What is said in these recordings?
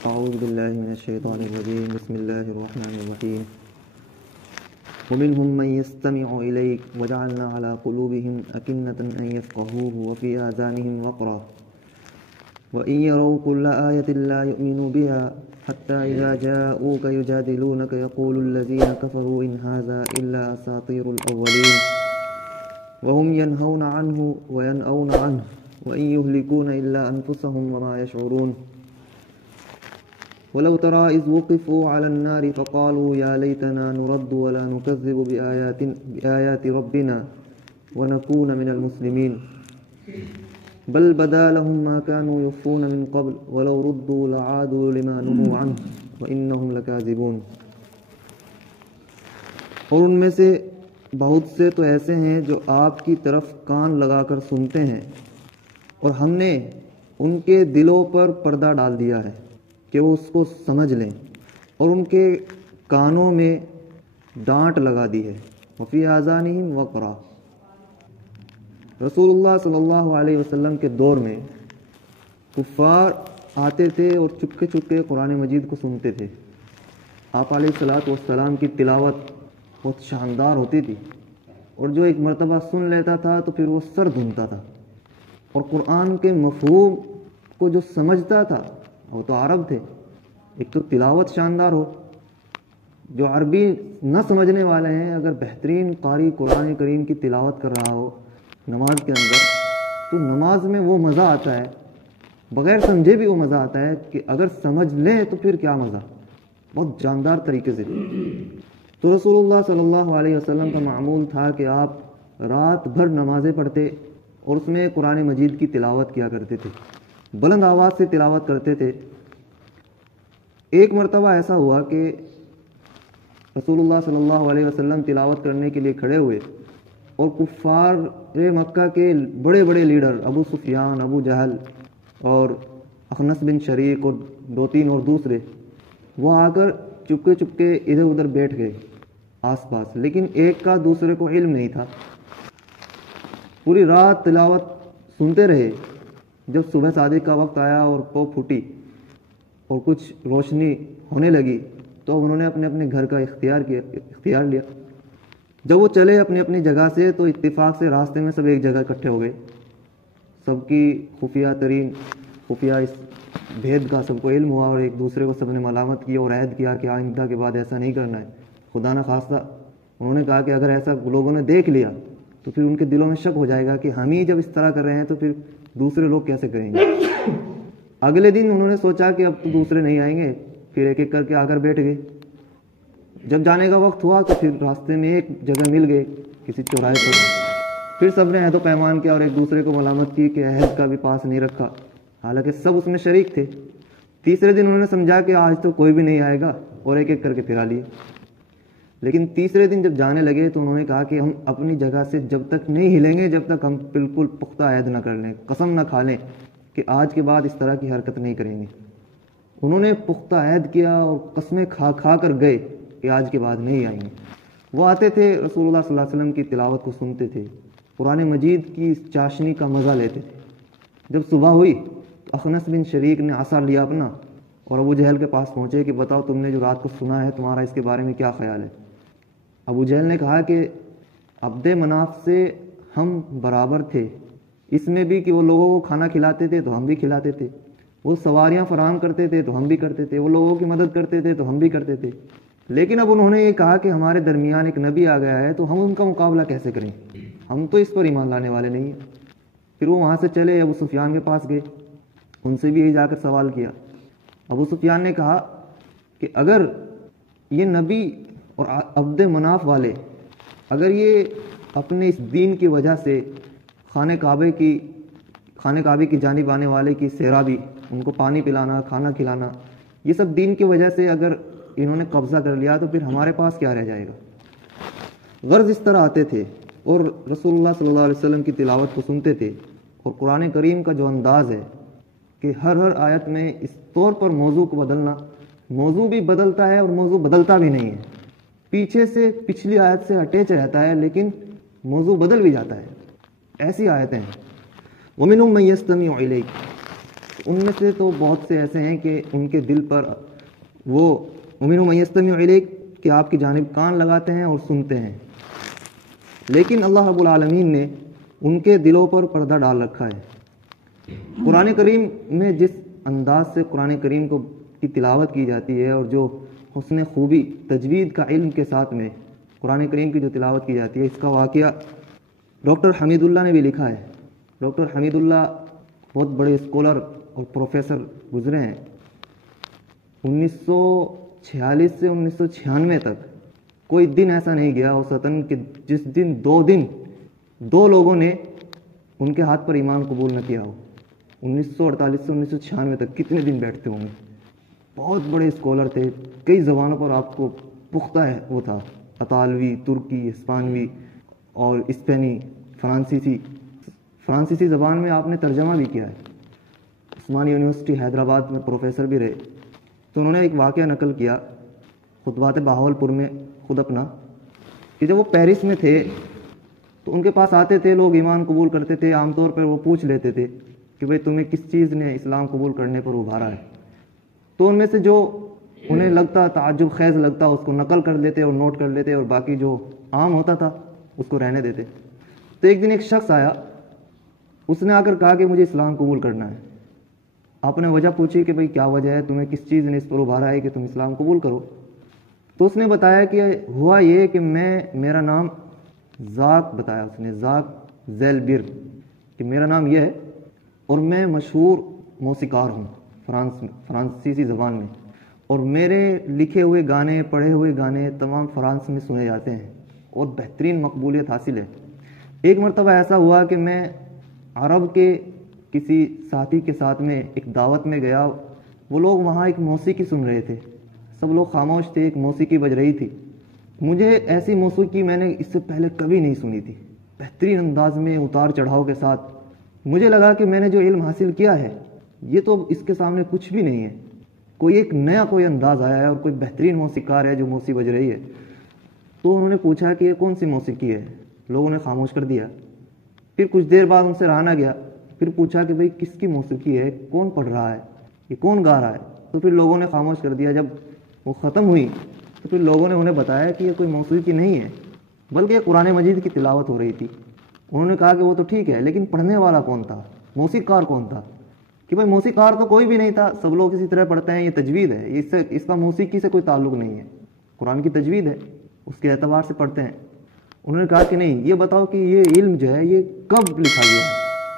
أعوذ بالله من الشيطان الرجيم. بسم الله الرحمن الرحيم. ومنهم من يستمع إليك وجعلنا على قلوبهم أكنة أن يفقهوه وفي آذانهم وقرا وإن يروا كل آية لا يؤمنوا بها حتى إذا جاءوك يجادلونك يقول الذين كفروا إن هذا إلا أساطير الأولين وهم ينهون عنه وينأون عنه وإن يهلكون إلا أنفسهم وما يشعرون. ولو ترى إذ وقفوا على النار فقالوا يا ليتنا نرد ولا نكذب بآيات ربنا ونكون من المسلمين بل بدا لهم ما كانوا يخفون من قبل ولو ردوا لعادوا لما نهوا عنه وإنهم لكاذبون. اور ان میں سے بہت سے تو ایسے ہیں جو آپ کی طرف کان لگا کر سنتے ہیں اور ہم نے ان کے دلوں پر پردہ ڈال دیا ہے کہ وہ اس کو سمجھ لیں اور ان کے کانوں میں ڈانٹ لگا دی ہے. وفی آذانہم وقرا. رسول اللہ صلی اللہ علیہ وسلم کے دور میں کفار آتے تھے اور چپکے چپکے قرآن مجید کو سنتے تھے. آپ علیہ الصلاۃ والسلام کی تلاوت بہت شاندار ہوتی تھی اور جو ایک مرتبہ سن لیتا تھا تو پھر وہ سر دھنتا تھا اور قرآن کے مفہوم کو جو سمجھتا تھا وہ تو عرب تھے. ایک تو تلاوت شاندار ہو، جو عربی نہ سمجھنے والے ہیں اگر بہترین قاری قرآن کریم کی تلاوت کر رہا ہو نماز کے اندر تو نماز میں وہ مزہ آتا ہے، بغیر سمجھے بھی وہ مزہ آتا ہے کہ اگر سمجھ لیں تو پھر کیا مزہ، بہت جاندار طریقے سے. تو رسول اللہ صلی اللہ علیہ وسلم کا معمول تھا کہ آپ رات بھر نمازیں پڑھتے اور اس میں قرآن مجید کی تلاوت کیا کرتے تھے، بلند آواز سے تلاوت کرتے تھے. ایک مرتبہ ایسا ہوا کہ رسول اللہ صلی اللہ علیہ وسلم تلاوت کرنے کے لیے کھڑے ہوئے اور کفار مکہ کے بڑے بڑے لیڈر ابو سفیان، ابو جہل اور اخنس بن شریک اور دو تین اور دوسرے وہ آ کر چپکے چپکے ادھر ادھر بیٹھ گئے آس پاس، لیکن ایک کا دوسرے کو علم نہیں تھا. پوری رات تلاوت سنتے رہے. جب صبح صادق کا وقت آیا اور پو پھوٹی اور کچھ روشنی ہونے لگی تو انہوں نے اپنے اپنے گھر کا اختیار لیا. جب وہ چلے اپنی اپنی جگہ سے تو اتفاق سے راستے میں سب ایک جگہ اکٹھے ہو گئے. سب کی خفیہ اس بھید کا سب کو علم ہوا اور ایک دوسرے کو سب نے ملامت کی اور عہد کیا کہ آئندہ کے بعد ایسا نہیں کرنا ہے. خدا نہ خواستہ انہوں نے کہا کہ اگر ایسا لوگوں نے دیکھ لیا تو پھر ان کے دلوں میں شک ہو جائے گا کہ ہم ہی جب اس طرح کر رہے ہیں تو پھر دوسرے لوگ کیسے کریں گے. اگلے دن انہوں نے سوچا کہ اب تو دوسرے نہیں آئیں گے، پھر ایک ایک کر کے آ کر بیٹھ گئے. جب جانے کا وقت ہوا تو پھر راستے میں ایک جگہ مل گئے کسی چوراہے پر. پھر سب نے عہد و پیمان کیا اور ایک دوسرے کو ملامت کی کہ عہد کا بھی پاس نہیں رکھا، حالانکہ سب اس میں شریک تھے. تیسرے دن انہوں نے سمجھا کہ آج تو کوئی بھی نہیں آئے گا اور ایک ایک کر کے پھرا لیے. لیکن تیسرے دن جب جانے لگے تو انہوں نے کہا کہ ہم اپنی جگہ سے جب تک نہیں ہلیں گے جب تک ہم بالکل پختہ عہد نہ کر لیں، قسم نہ کھا لیں کہ آج کے بعد اس طرح کی حرکت نہیں کریں گے. انہوں نے پختہ عہد کیا اور قسمیں کھا کھا کر گئے کہ آج کے بعد نہیں آئیں گے. وہ آتے تھے رسول اللہ صلی اللہ علیہ وسلم کی تلاوت کو سنتے تھے، قرآن مجید کی چاشنی کا مزہ لیتے تھے. جب صبح ہوئی تو اخنس بن شریک نے عصا لیا اپنا اور ابو جہل کے پاس پہنچے کہ بتاؤ تم نے جو رات کو سنا ہے تمہارا اس کے بارے میں کیا خیال ہے. ابو جہل نے کہا کہ عبد مناف سے ہم برابر تھے اس میں بھی کہ وہ لوگوں کو کھانا کھلاتے تھے تو ہم بھی کھلاتے تھے، وہ سواریاں فراہم کرتے تھے تو ہم بھی کرتے تھے، وہ لوگوں کی مدد کرتے تھے تو ہم بھی کرتے تھے. لیکن اب انہوں نے یہ کہا کہ ہمارے درمیان ایک نبی آ گیا ہے تو ہم ان کا مقابلہ کیسے کریں، ہم تو اس پر ایمان لانے والے نہیں ہیں. پھر وہ وہاں سے چلے ابو سفیان کے پاس گئے، ان سے بھی یہی جا کر سوال کیا. ابو سفیان نے کہا کہ اگر یہ نبی اور عبد مناف والے اگر یہ اپنے اس دین کی وجہ سے خانہ کعبے کی جانب آنے والے کی سیرابی، ان کو پانی پلانا، کھانا کھلانا، یہ سب دین کی وجہ سے اگر انہوں نے قبضہ کر لیا تو پھر ہمارے پاس کیا رہ جائے گا. غرض اس طرح آتے تھے اور رسول اللہ صلی اللہ علیہ وسلم کی تلاوت کو سنتے تھے. اور قرآن کریم کا جو انداز ہے کہ ہر آیت میں اس طور پر موضوع کو بدلنا، موضوع بھی بدلتا ہے اور موضوع بدلتا بھی نہیں ہے، پیچھے سے پچھلی آیت سے اٹیچ رہتا ہے لیکن موضوع بدل بھی جاتا ہے. ایسی آیتیں ہیں. وَمِنْهُمْ مَنْ يَسْتَمِعُ إِلَيْكَ. ان میں سے تو بہت سے ایسے ہیں کہ ان کے دل پر وہ ومنہم من یستمع الیک کہ آپ کی جانب کان لگاتے ہیں اور سنتے ہیں، لیکن اللہ رب العالمین نے ان کے دلوں پر پردہ ڈال رکھا ہے۔ قرآن کریم میں جس انداز سے قرآن کریم کی تلاوت کی جاتی ہے اور جو حسن خوبی تجوید کا علم کے ساتھ میں قرآن کریم کی جو تلاوت کی جاتی ہے، اس کا واقعہ ڈاکٹر حمید اللہ نے بھی لکھا ہے۔ ڈاکٹر حمید اللہ بہت بڑے اسکالر اور پروفیسر گزرے ہیں۔ 1946 سے 1996 تک کوئی دن ایسا نہیں گیا اوسطاً کہ جس دن دو لوگوں نے ان کے ہاتھ پر ایمان قبول نہ کیا ہو۔ 1948 سے 1996 تک کتنے دن بیٹھتے ہوں گے؟ بہت بڑے اسکالر تھے، کئی زبانوں پر آپ کو پختہ ہے وہ تھا، اطالوی، ترکی، ہسپانوی اور اسپینی، فرانسیسی زبان میں آپ نے ترجمہ بھی کیا ہے۔ عثمانی یونیورسٹی حیدرآباد میں پروفیسر بھی رہے۔ تو انہوں نے ایک واقعہ نقل کیا خطبات بہاولپور میں خود اپنا، کہ جب وہ پیرس میں تھے تو ان کے پاس آتے تھے لوگ، ایمان قبول کرتے تھے، عام طور پر وہ پوچھ لیتے تھے کہ بھئی تمہیں کس چیز نے اسلام قبول کرنے پر ابھارا ہے؟ تو ان میں سے جو انہیں لگتا تعجب خیز لگتا اس کو نقل کر لیتے اور نوٹ کر لیتے، اور باقی جو عام ہوتا تھا اس کو رہنے دیتے۔ تو ایک دن ایک شخص آیا، اس نے آ کر کہا کہ مجھے اسلام قبول کرنا ہے۔ آپ نے وجہ پوچھی کہ بھئی کیا وجہ ہے، تمہیں کس چیز نے اس پر ابھارا ہے کہ تم اسلام قبول کرو؟ تو اس نے بتایا کہ ہوا یہ کہ میرا نام زاک بتایا، اس نے زاک زیلبر، کہ میرا نام یہ ہے اور میں مشہور موسیقار ہوں فرانسیسی زبان میں، اور میرے لکھے ہوئے گانے، پڑھے ہوئے گانے تمام فرانس میں سنے جاتے ہیں اور بہترین مقبولیت حاصل ہے۔ ایک مرتبہ ایسا ہوا کہ میں عرب کے کسی ساتھی کے ساتھ میں ایک دعوت میں گیا، وہ لوگ وہاں ایک موسیقی سن رہے تھے، سب لوگ خاموش تھے، ایک موسیقی بج رہی تھی۔ مجھے ایسی موسیقی میں نے اس سے پہلے کبھی نہیں سنی تھی، بہترین انداز میں اتار چڑھاؤ کے ساتھ۔ مجھے لگا کہ میں نے جو علم حاصل کیا ہے یہ تو اس کے سامنے کچھ بھی نہیں ہے، کوئی ایک نیا کوئی انداز آیا ہے اور کوئی بہترین موسیقار ہے جو موسیقی بج رہی ہے۔ تو انہوں نے پوچھا کہ یہ کون سی موسیقی ہے؟ لوگوں نے خاموش کر دیا۔ پھر کچھ دیر بعد ان سے رہا نہ گیا، پھر پوچھا کہ بھئی کس کی موسیقی ہے، کون پڑھ رہا ہے، یہ کون گا رہا ہے؟ تو پھر لوگوں نے خاموش کر دیا۔ جب وہ ختم ہوئی تو پھر لوگوں نے انہیں بتایا کہ یہ کوئی موسیقی نہیں ہے بلکہ یہ قرآن مجید کی تلاوت ہو رہی تھی۔ انہوں نے کہا کہ وہ تو ٹھیک ہے، لیکن پڑھنے والا کون تھا، موسیقار کون تھا؟ کہ بھائی موسیقار تو کوئی بھی نہیں تھا، سب لوگ اسی طرح پڑھتے ہیں، یہ تجوید ہے، اس کا موسیقی سے کوئی تعلق نہیں ہے، قرآن کی تجوید ہے، اس کے اعتبار سے پڑھتے ہیں۔ انہوں نے کہا کہ نہیں، یہ بتاؤ کہ یہ علم جو ہے یہ کب لکھا گیا ہے؟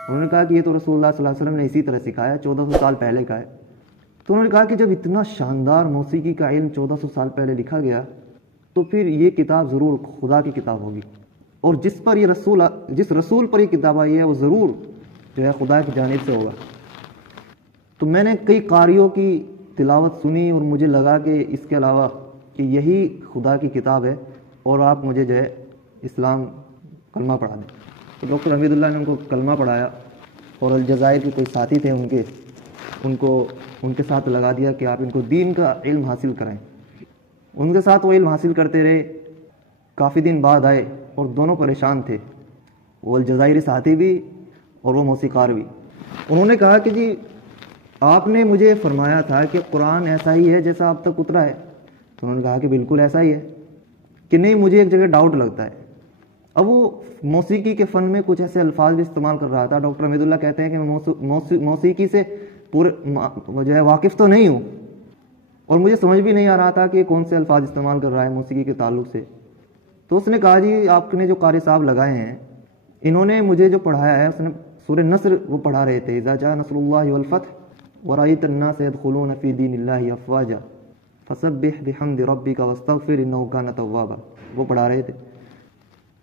انہوں نے کہا کہ یہ تو رسول اللہ صلی اللہ علیہ وسلم نے اسی طرح سکھایا، 1400 سال پہلے کا ہے۔ تو انہوں نے کہا کہ جب اتنا شاندار موسیقی کا علم 1400 سال پہلے لکھا گیا تو پھر یہ کتاب ضرور خدا کی کتاب ہوگی، اور جس رسول پر یہ کتاب آئی ہے وہ ضرور جو ہے خدا کی جانب سے ہوگا۔ تو میں نے کئی قاریوں کی تلاوت سنی اور مجھے لگا کہ اس کے علاوہ کہ یہی خدا کی کتاب ہے اور آپ مجھے جو ہے اسلام کلمہ پڑھا دیں۔ تو ڈاکٹر حمید اللہ نے ان کو کلمہ پڑھایا، اور الجزائر کے کوئی ساتھی تھے ان کے ساتھ لگا دیا کہ آپ ان کو دین کا علم حاصل کرائیں۔ ان کے ساتھ وہ علم حاصل کرتے رہے، کافی دن بعد آئے اور دونوں پریشان تھے، وہ الجزائری ساتھی بھی اور وہ موسیقار بھی۔ انہوں نے کہا کہ جی آپ نے مجھے فرمایا تھا کہ قرآن ایسا ہی ہے جیسا اب تک اترا ہے۔ تو انہوں نے کہا کہ بالکل ایسا ہی ہے۔ کہ نہیں، مجھے ایک جگہ ڈاؤٹ لگتا ہے۔ اب وہ موسیقی کے فن میں کچھ ایسے الفاظ بھی استعمال کر رہا تھا۔ ڈاکٹر حمید اللہ کہتے ہیں کہ میں موسیقی سے پورے جو ہے واقف تو نہیں ہوں، اور مجھے سمجھ بھی نہیں آ رہا تھا کہ کون سے الفاظ استعمال کر رہا ہے موسیقی کے تعلق سے۔ تو اس نے کہا جی آپ نے جو قاری صاحب لگائے ہیں انہوں نے مجھے جو پڑھایا ہے، اس نے سورہ نصر وہ پڑھا رہے تھے، اذا جاء نصر اللہ والفتح ورأيت الناس يدخلون في دين الله افواجا فسبح بحمد ربك واستغفر انه كان توابا، وہ پڑھا رہے تھے۔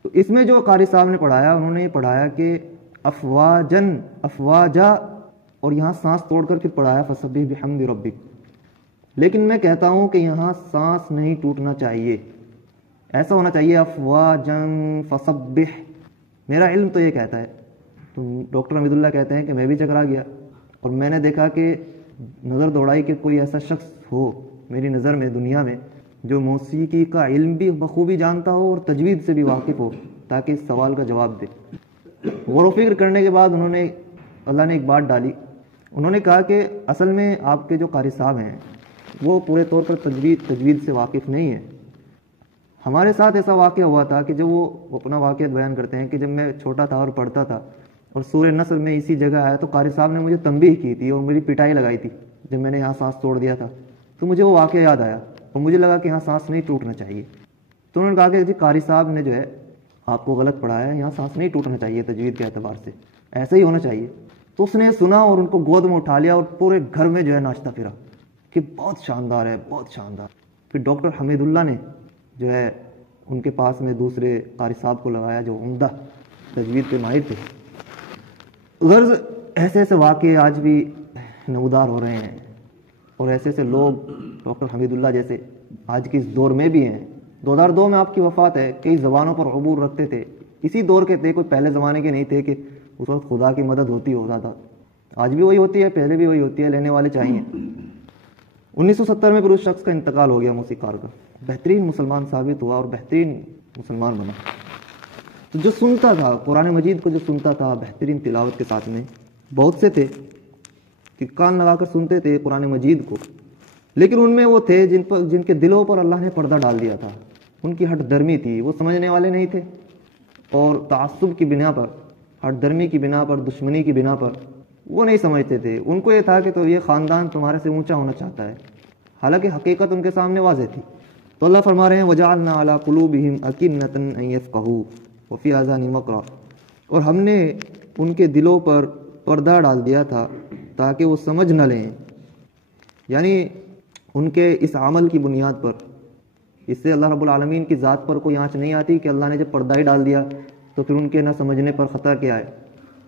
تو اس میں جو قاری صاحب نے پڑھایا، انہوں نے یہ پڑھایا کہ افواجن، افواجا، اور یہاں سانس توڑ کر پھر پڑھایا فسبح بحمد ربک۔ لیکن میں کہتا ہوں کہ یہاں سانس نہیں ٹوٹنا چاہیے، ایسا ہونا چاہیے افواجن فسبح۔ میرا علم تو یہ کہتا ہے۔ تو ڈاکٹر حمید اللہ کہتے ہیں کہ میں بھی چکرا گیا، اور میں نے دیکھا کہ نظر دوڑائی کہ کوئی ایسا شخص ہو میری نظر میں دنیا میں جو موسیقی کا علم بھی بخوبی جانتا ہو اور تجوید سے بھی واقف ہو، تاکہ اس سوال کا جواب دے۔ غور و فکر کرنے کے بعد اللہ نے ایک بات ڈالی انہوں نے کہا کہ اصل میں آپ کے جو قاری صاحب ہیں وہ پورے طور پر تجوید سے واقف نہیں ہیں. ہمارے ساتھ ایسا واقعہ ہوا تھا کہ جب وہ اپنا واقعہ بیان کرتے ہیں کہ جب میں چھوٹا تھا اور پڑھتا تھا اور سورہ نصر میں اسی جگہ آیا تو قاری صاحب نے مجھے تنبیہ کی تھی اور میری پٹائی لگائی تھی جب میں نے یہاں سانس توڑ دیا تھا. تو مجھے وہ واقعہ یاد آیا اور مجھے لگا کہ یہاں سانس نہیں ٹوٹنا چاہیے. تو انہوں نے کہا کہ جی قاری صاحب نے جو ہے آپ کو غلط پڑھایا ہے, یہاں سانس نہیں ٹوٹنا چاہیے تجوید کے اعتبار سے, ایسا ہی ہونا چاہیے. تو اس نے سنا اور ان کو گود میں اٹھا لیا اور پورے گھر میں جو ہے ناچتا پھرا کہ بہت شاندار ہے, بہت شاندار. پھر ڈاکٹر حمید اللہ نے جو ہے ان کے پاس میں دوسرے قاری صاحب کو لگایا جو عمدہ تجوید کے ماہر تھے. غرض ایسے ایسے واقعے آج بھی نمودار ہو رہے ہیں اور ایسے ایسے لوگ ڈاکٹر حمید اللہ جیسے آج کے اس دور میں بھی ہیں. 2002 میں آپ کی وفات ہے, کئی زبانوں پر عبور رکھتے تھے, اسی دور کے تھے, کوئی پہلے زمانے کے نہیں تھے کہ اس وقت خدا کی مدد ہوتی ہو زیادہ. آج بھی وہی ہوتی ہے, پہلے بھی وہی ہوتی ہے, لینے والے چاہیے. 1970 میں پھر اس شخص کا انتقال ہو گیا موسیقار کا. بہترین مسلمان ثابت ہوا اور بہترین مسلمان بنا. تو جو سنتا تھا قرآن مجید کو, جو سنتا تھا بہترین تلاوت کے ساتھ میں, بہت سے تھے کہ کان لگا کر سنتے تھے قرآن مجید کو, لیکن ان میں وہ تھے جن کے دلوں پر اللہ نے پردہ ڈال دیا تھا. ان کی ہٹ درمی تھی, وہ سمجھنے والے نہیں تھے اور تعصب کی بنا پر, ہٹ درمی کی بنا پر, دشمنی کی بنا پر وہ نہیں سمجھتے تھے. ان کو یہ تھا کہ تو یہ خاندان تمہارے سے اونچا ہونا چاہتا ہے, حالانکہ حقیقت ان کے سامنے واضح تھی. تو اللہ فرما رہے ہیں وَجَعَلْنَا عَلَىٰ قُلُوبِهِمْ أَكِنَّةً أَن يَفْقَهُوا وَفِي آذَانِهِمْ وَقْرًا, اور ہم نے ان کے دلوں پر پردہ ڈال دیا تھا تاکہ وہ سمجھ نہ لیں. یعنی ان کے اس عمل کی بنیاد پر, اس سے اللہ رب العالمین کی ذات پر کوئی آنچ نہیں آتی کہ اللہ نے جب پردہ ہی ڈال دیا تو پھر ان کے نہ سمجھنے پر خطرہ کیا ہے,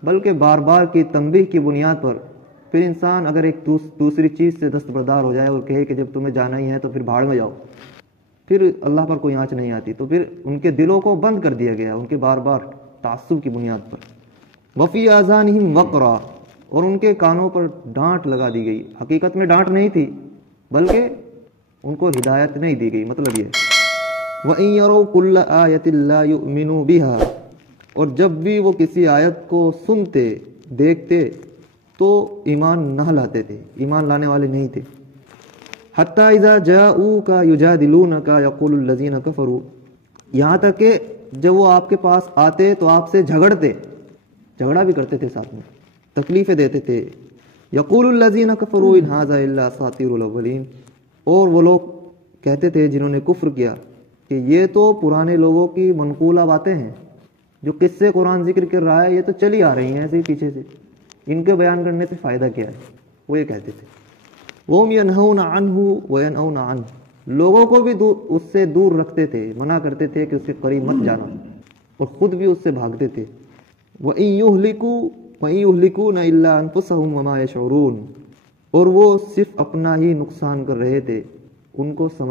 بلکہ بار بار کی تنبیہ کی بنیاد پر پھر انسان اگر ایک دوسری چیز سے دستبردار ہو جائے اور کہے کہ جب تمہیں جانا ہی ہے تو پھر بھاڑ میں جاؤ, پھر اللہ پر کوئی آنچ نہیں آتی. تو پھر ان کے دلوں کو بند کر دیا گیا ان کے بار بار تعصب کی بنیاد پر. وفی آذانہم وقرا, اور ان کے کانوں پر ڈانٹ لگا دی گئی. حقیقت میں ڈانٹ نہیں تھی بلکہ ان کو ہدایت نہیں دی گئی. مطلب یہ وَإِن يَرَوْا كُلَّ آيَةٍ لَا يُؤْمِنُوا بِهَا, اور جب بھی وہ کسی آیت کو سنتے دیکھتے تو ایمان نہ لاتے تھے, ایمان لانے والے نہیں تھے. حتیٰ اذا جاءوک یجادلونک یقول الذین کفروا, یہاں تک کہ جب وہ آپ کے پاس آتے تو آپ سے جھگڑا بھی کرتے تھے, ساتھ میں تکلیفیں دیتے تھے. یقول الذین کفروا ان ھذا الا اساطیر الاولین, اور وہ لوگ کہتے تھے جنہوں نے کفر کیا کہ یہ تو پرانے لوگوں کی منقولہ باتیں ہیں, جو قصے قرآن ذکر کر رہا ہے یہ تو چلی آ رہی ہیں ایسے ہی پیچھے سے, ان کے بیان کرنے سے فائدہ کیا ہے, وہ یہ کہتے تھے. وَهُمْ يَنْهَوْنَ عَنْهُ وَيَنْأَوْنَ عَنْهُ, لوگوں کو بھی اس سے دور رکھتے تھے, منع کرتے تھے کہ اس کے قریب مت جانا, اور خود بھی اس سے بھاگتے تھے. وَإِن يُهْلِكُونَ إِلَّا أَنفُسَهُمْ وَمَا يَشْعُرُونَ, اور وہ صرف اپنا ہی نقصان کر رہے تھے, ان کو سمجھ